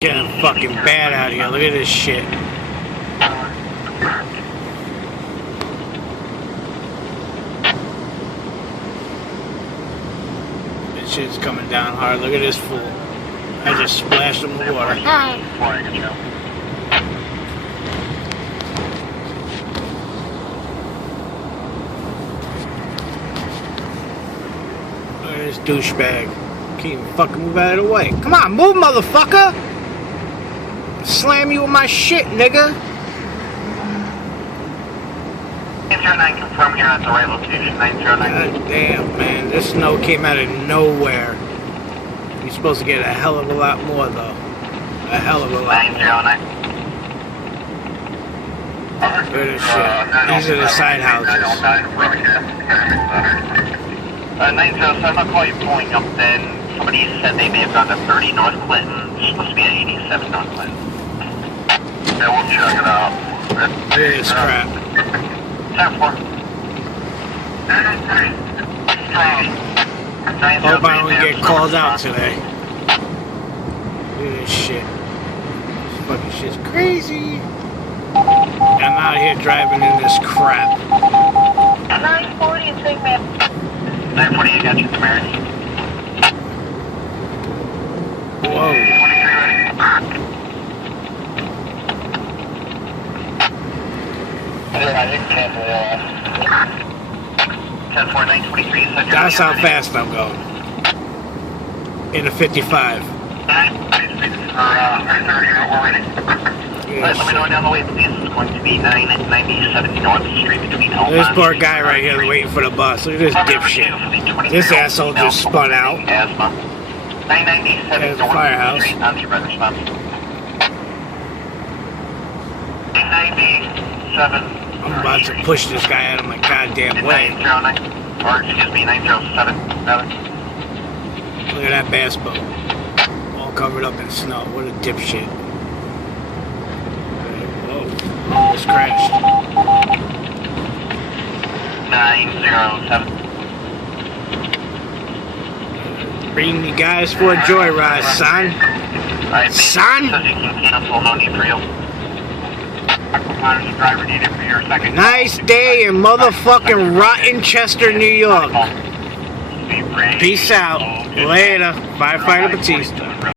Getting fucking bad out here. Look at this shit. This shit's coming down hard. Look at this fool. I just splashed him with water. Look at this douchebag. Can't even fucking move out of the way. Come on, move, motherfucker! Slam you with my shit, nigga. 909, confirm you're at the right location. 909. God damn, man. This snow came out of nowhere. You're supposed to get a hell of a lot more, though. A hell of a lot. 909. Look at this shit. These are the side houses. 907, I'll call you pulling up then. Somebody said they may have gone to 30 North Clinton. It's supposed to be at 87 North Clinton. Yeah, we'll check it out. Look at this crap. 10-4. Hope I don't get called out today. Look at this shit. This fucking shit's crazy. I'm out here driving in this crap. 940 is big man. 940, you got you, Mary. Whoa. 23 ready. I think 10-4, 923, That's how fast I'm going. In a 55. Let me know down the way, please. It's going to be 997 North Street between Elm. This poor guy right here waiting for the bus. Look at this dipshit. This asshole just spun out. 997 North firehouse. Street on the red response. 997. I'm about to push this guy out of my goddamn way. 909. Or, excuse me, 907. Look at that bass boat. All covered up in snow. What a dipshit. Whoa. Almost crashed. 907. Bring me guys for a joyride, son. Son? Says you can cancel, no need for you. Driver needed for your second. Nice day in motherfucking ROCHESTER, New York. Peace out. Later. Firefighter Batista.